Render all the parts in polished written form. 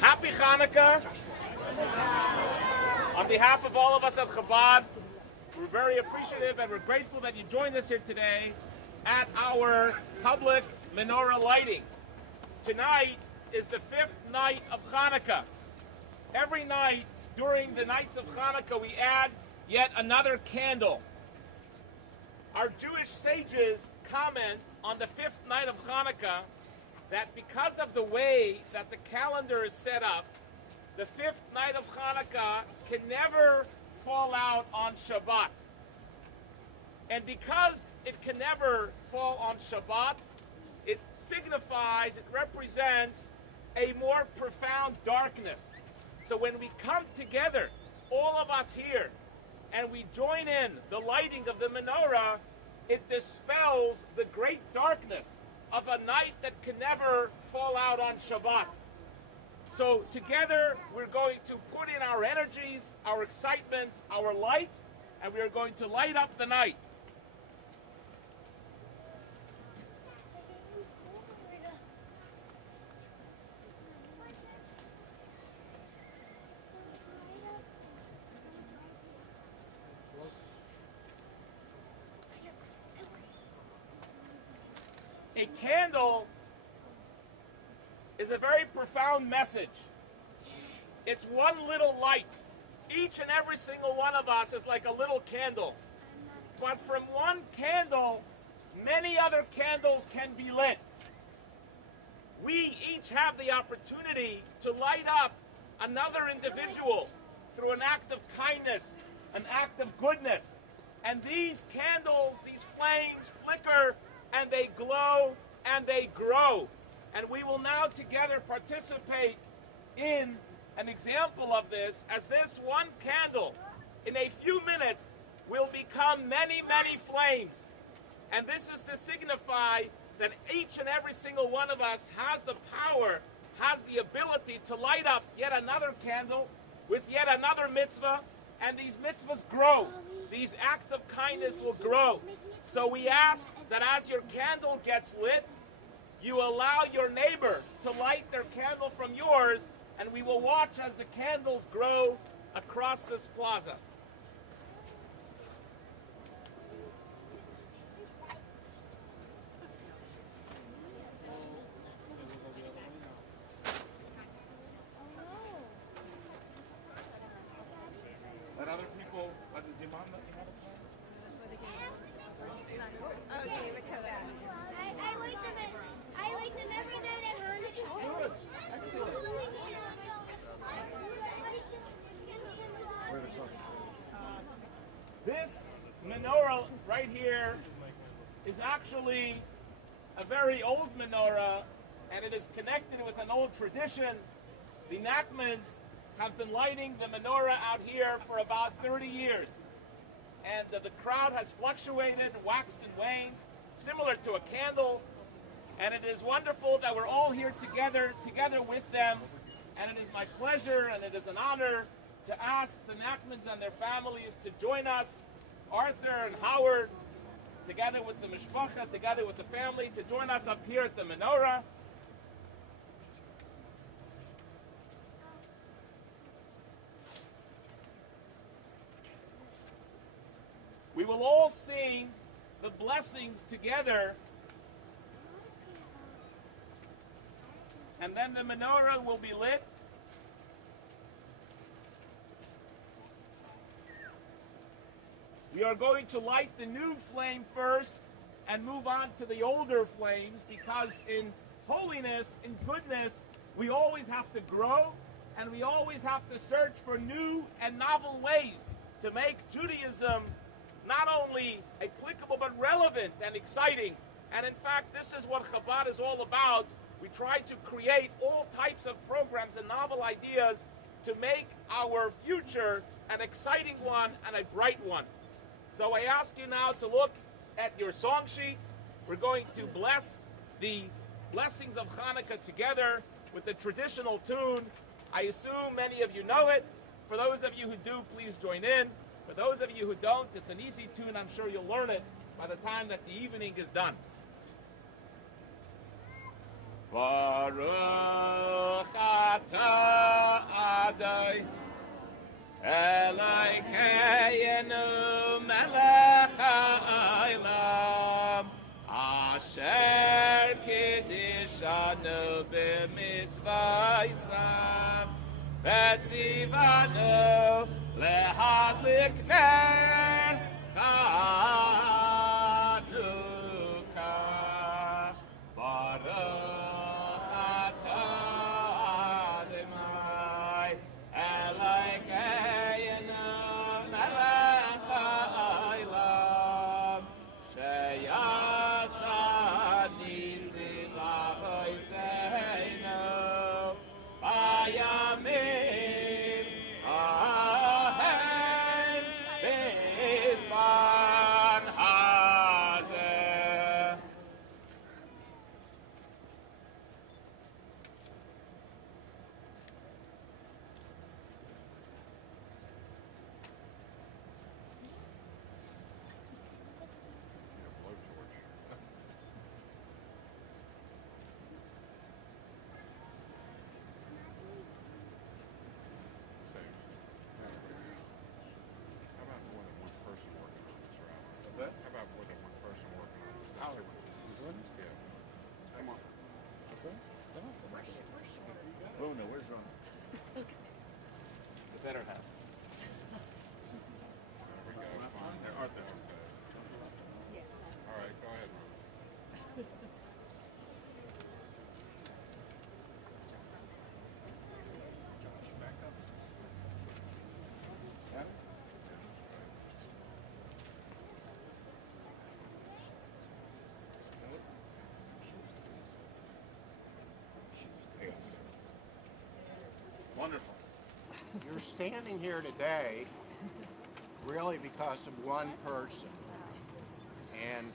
Happy Chanukah. On behalf of all of us at Chabad, we're very appreciative and we're grateful that you joined us here today at our public menorah lighting. Tonight is the 5th night of Chanukah. Every night during the nights of Chanukah, we add yet another candle. Our Jewish sages comment on the 5th night of Chanukah that because of the way that the calendar is set up, the 5th night of Chanukah can never fall out on Shabbat. And because it can never fall on Shabbat, it signifies, it represents a more profound darkness. So when we come together, all of us here, and we join in the lighting of the menorah, it dispels the great darkness of a night that can never fall out on Shabbat. So together we're going to put in our energies, our excitement, our light, and we are going to light up the night. A candle is a very profound message. It's one little light. Each and every single one of us is like a little candle. But from one candle, many other candles can be lit. We each have the opportunity to light up another individual through an act of kindness, an act of goodness. And these candles, these flames flicker and they glow and they grow. And we will now together participate in an example of this, as this one candle in a few minutes will become many, many flames. And this is to signify that each and every single one of us has the power, has the ability to light up yet another candle with yet another mitzvah, and these mitzvahs grow. These acts of kindness will grow. So we ask that as your candle gets lit, you allow your neighbor to light their candle from yours, and we will watch as the candles grow across this plaza. Let other people, let the Zimam let you have a plan? I like them every night at Hanukkah. Good. Excellent. This menorah right here is actually a very old menorah, and it is connected with an old tradition. The Nachmans have been lighting the menorah out here for about 30 years. And the crowd has fluctuated, waxed and waned, similar to a candle. And it is wonderful that we're all here together with them. And it is my pleasure and it is an honor to ask the Nachmans and their families to join us, Arthur and Howard, together with the mishpacha, together with the family, to join us up here at the menorah. We will all sing the blessings together, and then the menorah will be lit. We are going to light the new flame first and move on to the older flames, because in holiness, in goodness, we always have to grow and we always have to search for new and novel ways to make Judaism not only applicable but relevant and exciting. And in fact, this is what Chabad is all about. We try to create all types of programs and novel ideas to make our future an exciting one and a bright one. So I ask you now to look at your song sheet. We're going to bless the blessings of Chanukah together with the traditional tune. I assume many of you know it. For those of you who do, please join in. For those of you who don't, it's an easy tune. I'm sure you'll learn it by the time that the evening is done. Baruch atah mitzvah Vetzivanu lehadlik ner Chanukah Baruch atah Adonai Elokeinu melech ha'olam sheyasa nisim l'avoseinu bayamim hahem b'zman hazeh. How about more than one person working on this, right? What's that? How about more than one person working on this? Oh. Yeah. Come on. Oh no, where's Ron? The better half. There we go. Fine. There are there. Okay. All right, go ahead, Ron. Josh, back up. Wonderful. You're standing here today really because of one person. And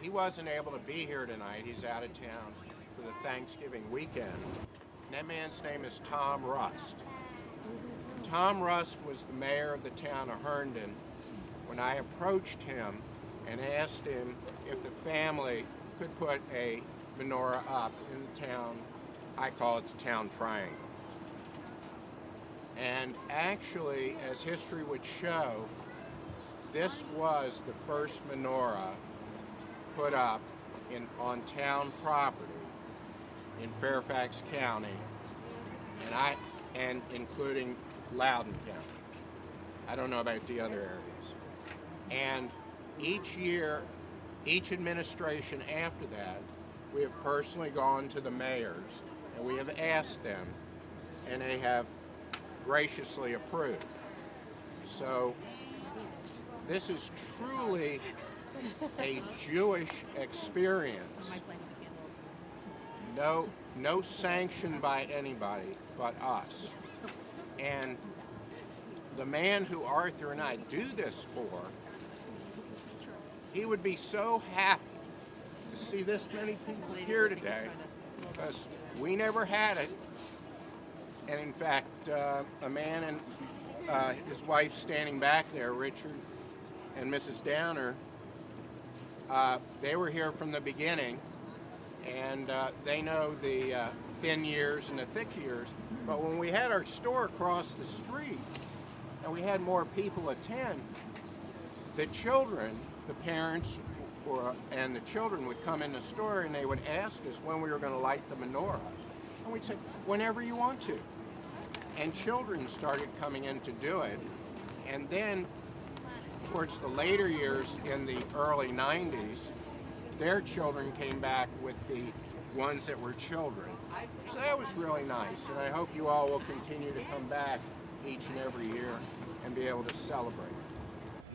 he wasn't able to be here tonight. He's out of town for the Thanksgiving weekend. And that man's name is Tom Rust. Tom Rust was the mayor of the town of Herndon when I approached him and asked him if the family could put a menorah up in the town. I call it the town triangle. And actually, as history would show, this was the first menorah put up on town property in Fairfax County, and including Loudoun County. I don't know about the other areas. And each year, each administration after that, we have personally gone to the mayors and we have asked them, and they have graciously approved. So this is truly a Jewish experience. No sanction by anybody but us. And the man who Arthur and I do this for, he would be so happy to see this many people here today, because we never had it. And in fact, a man and his wife standing back there, Richard and Mrs. Downer, they were here from the beginning, and they know the thin years and the thick years. But when we had our store across the street and we had more people attend, the children, the parents and the children would come in the store and they would ask us when we were going to light the menorah. And we'd say, whenever you want to. And children started coming in to do it. And then towards the later years in the early 90s, their children came back with the ones that were children. So that was really nice. And I hope you all will continue to come back each and every year and be able to celebrate.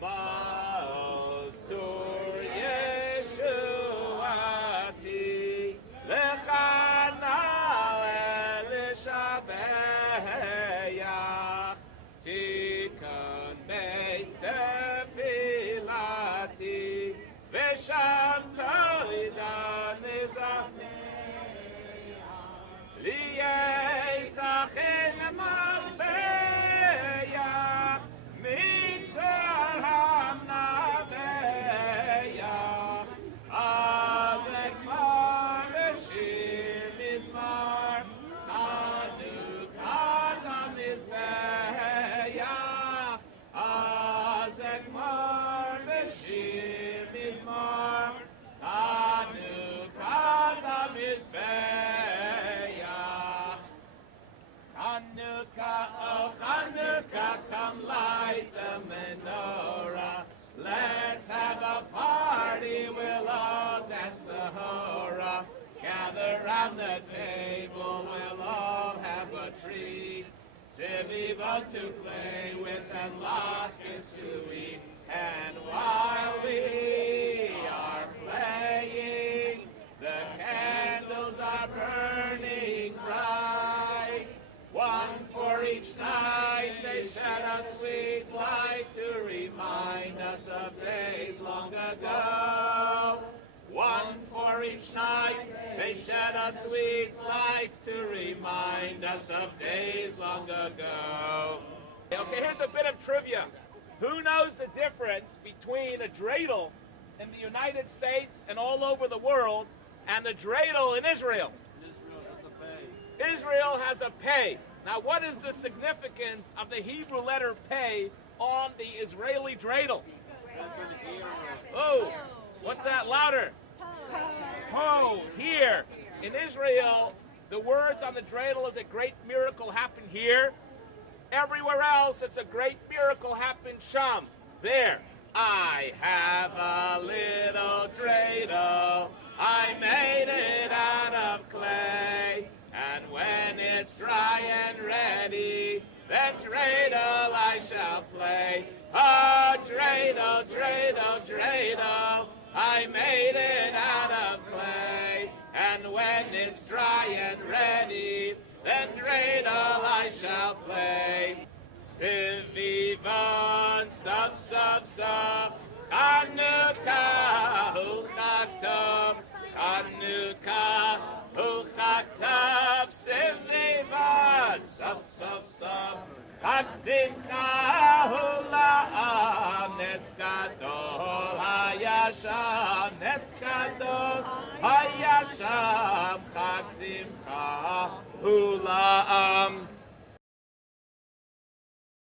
Masur Yeshuati lechana elishabeya tikun beit tefilati v'sham toida nizameya liyeizachin marbeya mitzar hamnaveh oh Chanukah, come light the menorah. Let's have a party, we'll all dance the hora. Gather round the table, we'll all have a treat. Sivivot to play with and latkes to eat. And while we are playing, the candles are burning bright. One for each night, they shed a sweet light to remind us of days long ago. One for each night, they shed a sweet light to remind us of days long ago. Okay, here's a bit of trivia. Who knows the difference between a dreidel in the United States and all over the world and the dreidel in Israel? Israel has a pay. Now, what is the significance of the Hebrew letter pay on the Israeli dreidel? Oh, what's that? Louder. Ho, here. In Israel, the words on the dreidel is a great miracle happened here. Everywhere else, it's a great miracle happened sham. There. I have a little dreidel. I made it out of clay. And when it's dry and ready, then dreidel I shall play. Oh, dreidel, dreidel, dreidel, I made it out of clay. And when it's dry and ready, then dreidel I shall play. Sivivon, sub, sub, sub, Chanukah, hu chaktav, Chanukah, hu chaktav, Sivivon, sub, sub, sub, Chag simcha hu la'am, nes gadol hayasham, nes gadol hayasham, Chag simcha hu la'am.